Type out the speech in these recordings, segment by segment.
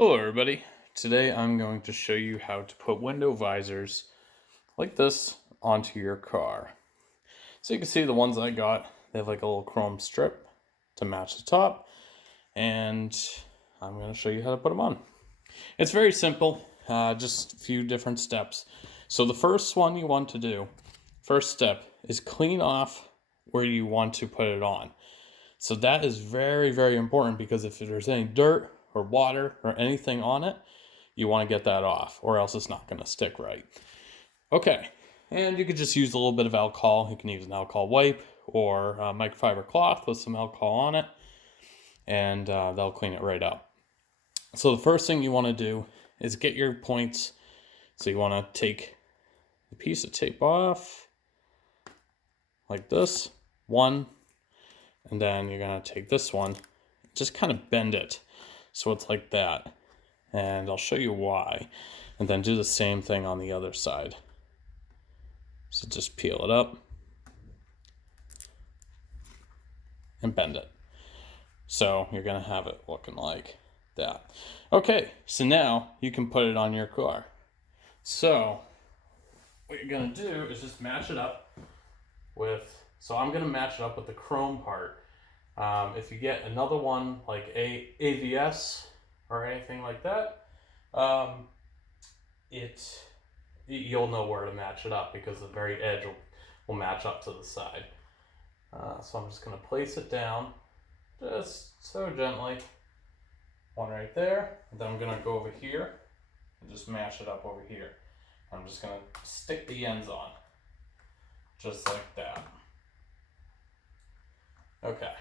Hello everybody. Today I'm going to show you how to put window visors like this onto your car. So you can see the ones I got, they have like a little chrome strip to match the top, and I'm going to show you how to put them on. It's very simple, just a few different steps. So the first one you want to do, first step, is clean off where you want to put it on. So that is very, very important, because if there's any dirt or water or anything on it, you want to get that off, or else it's not going to stick right. Okay, and you could just use a little bit of alcohol. You can use an alcohol wipe or a microfiber cloth with some alcohol on it, and they'll clean it right up. So the first thing you want to do is get your points. So you want to take the piece of tape off like this, one, and then you're going to take this one, just kind of bend it so it's like that, and I'll show you why, and then do the same thing on the other side. So just peel it up and bend it. So you're going to have it looking like that. Okay, so now you can put it on your car. So what you're going to do is just match it up with, so I'm going to match it up with the chrome part. If you get another one like AVS or anything like that, you'll know where to match it up, because the very edge will match up to the side. So I'm just going to place it down just so gently. One right there. And then I'm going to go over here and just mash it up over here. I'm just going to stick the ends on, just like that. Okay.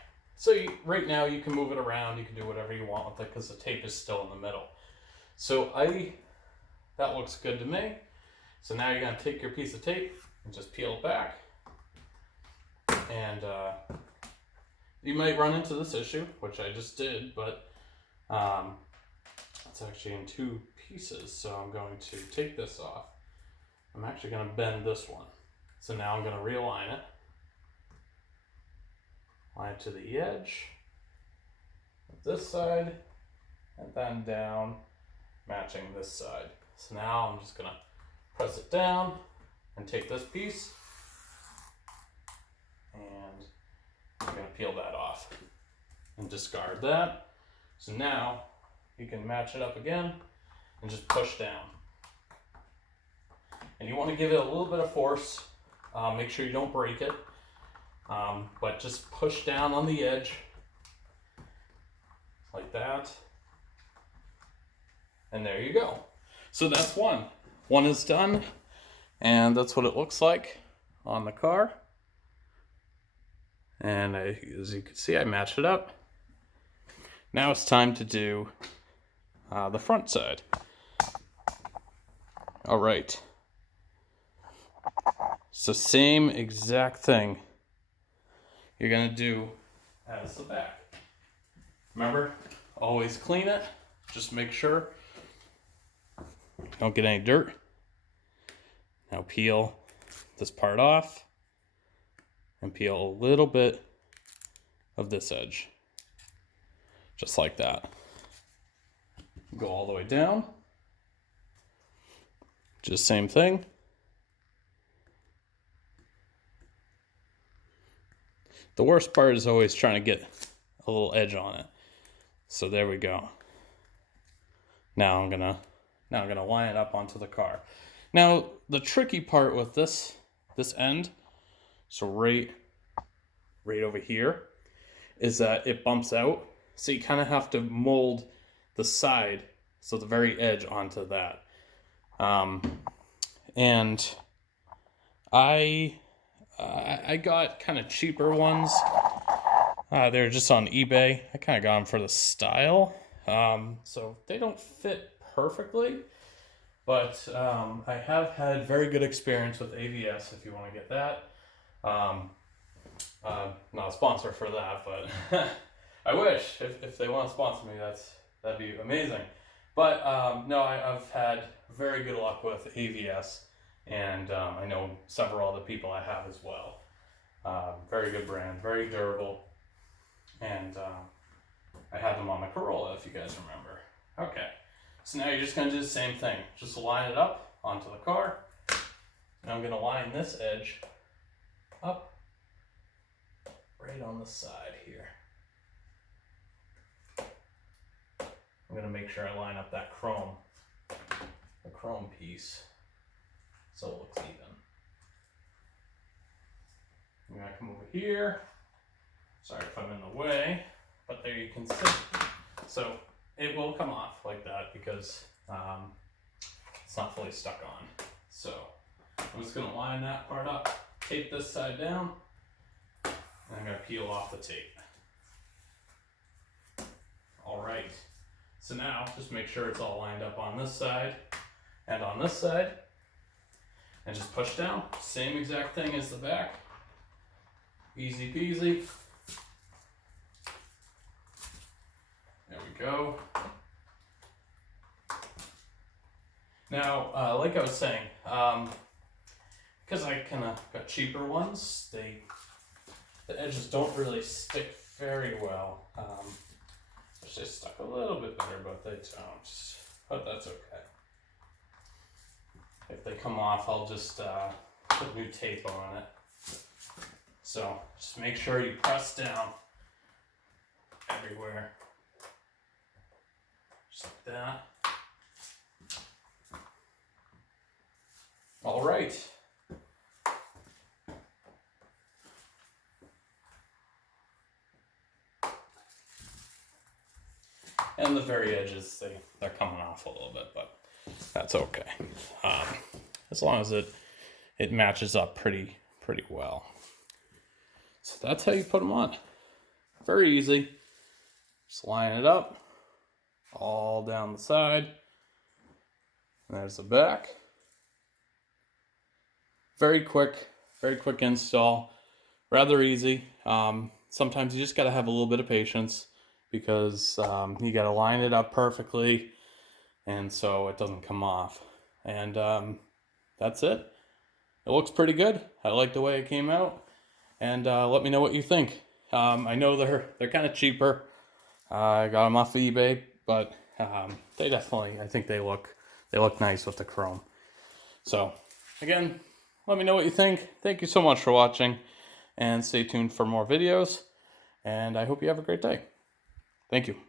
So right now you can move it around, you can do whatever you want with it, because the tape is still in the middle. So that looks good to me. So now you're going to take your piece of tape and just peel it back. And you might run into this issue, which I just did, but it's actually in two pieces. So I'm going to take this off. I'm actually going to bend this one. So now I'm going to realign it. Line it to the edge of this side, and then down, matching this side. So now I'm just gonna press it down and take this piece, and I'm gonna peel that off and discard that. So now you can match it up again and just push down. And you want to give it a little bit of force. Make sure you don't break it. But just push down on the edge like that, and there you go. So that's one. One is done, and that's what it looks like on the car. And as you can see, I matched it up. Now it's time to do the front side. All right. So same exact thing you're going to do as the back. Remember, always clean it. Just make sure you don't get any dirt. Now peel this part off and peel a little bit of this edge. Just like that. Go all the way down. Just same thing. The worst part is always trying to get a little edge on it. So there we go. Now I'm gonna line it up onto the car. Now the tricky part with this end, so right over here, is that it bumps out. So you kind of have to mold the side, so the very edge, onto that. And I got kind of cheaper ones. They're just on eBay. I kind of got them for the style. So they don't fit perfectly, but I have had very good experience with AVS, if you want to get that. Not a sponsor for that, but I wish. If they want to sponsor me, that'd be amazing. But no, I've had very good luck with AVS. And I know several other people I have as well. Very good brand, very durable. And I had them on my Corolla, if you guys remember. Okay, So now you're just going to do the same thing. Just line it up onto the car. And I'm going to line this edge up right on the side here. I'm going to make sure I line up that chrome, the chrome piece, so it looks even. I'm going to come over here. Sorry if I'm in the way, but there you can see. So it will come off like that because it's not fully stuck on. So I'm just going to line that part up, tape this side down, and I'm going to peel off the tape. All right. So now just make sure it's all lined up on this side and on this side, and just push down. Same exact thing as the back. Easy peasy. There we go. Now, like I was saying, because I kind of got cheaper ones, the edges don't really stick very well. They stuck a little bit better, but they don't. But that's okay. If they come off, I'll just put new tape on it. So just make sure you press down everywhere. Just like that. All right. And the very edges, they're coming off a little bit, but that's okay. As long as it matches up pretty well. So that's how you put them on. Very easy. Just line it up all down the side. And there's the back. Very quick install. Rather easy. Sometimes you just got to have a little bit of patience because you got to line it up perfectly, and so it doesn't come off. And that's it. It looks pretty good. I like the way it came out. And let me know what you think. I know they're kind of cheaper. I got them off of eBay, but they definitely, I think they look nice with the chrome. So again, let me know what you think. Thank you so much for watching, and stay tuned for more videos. And I hope you have a great day. Thank you.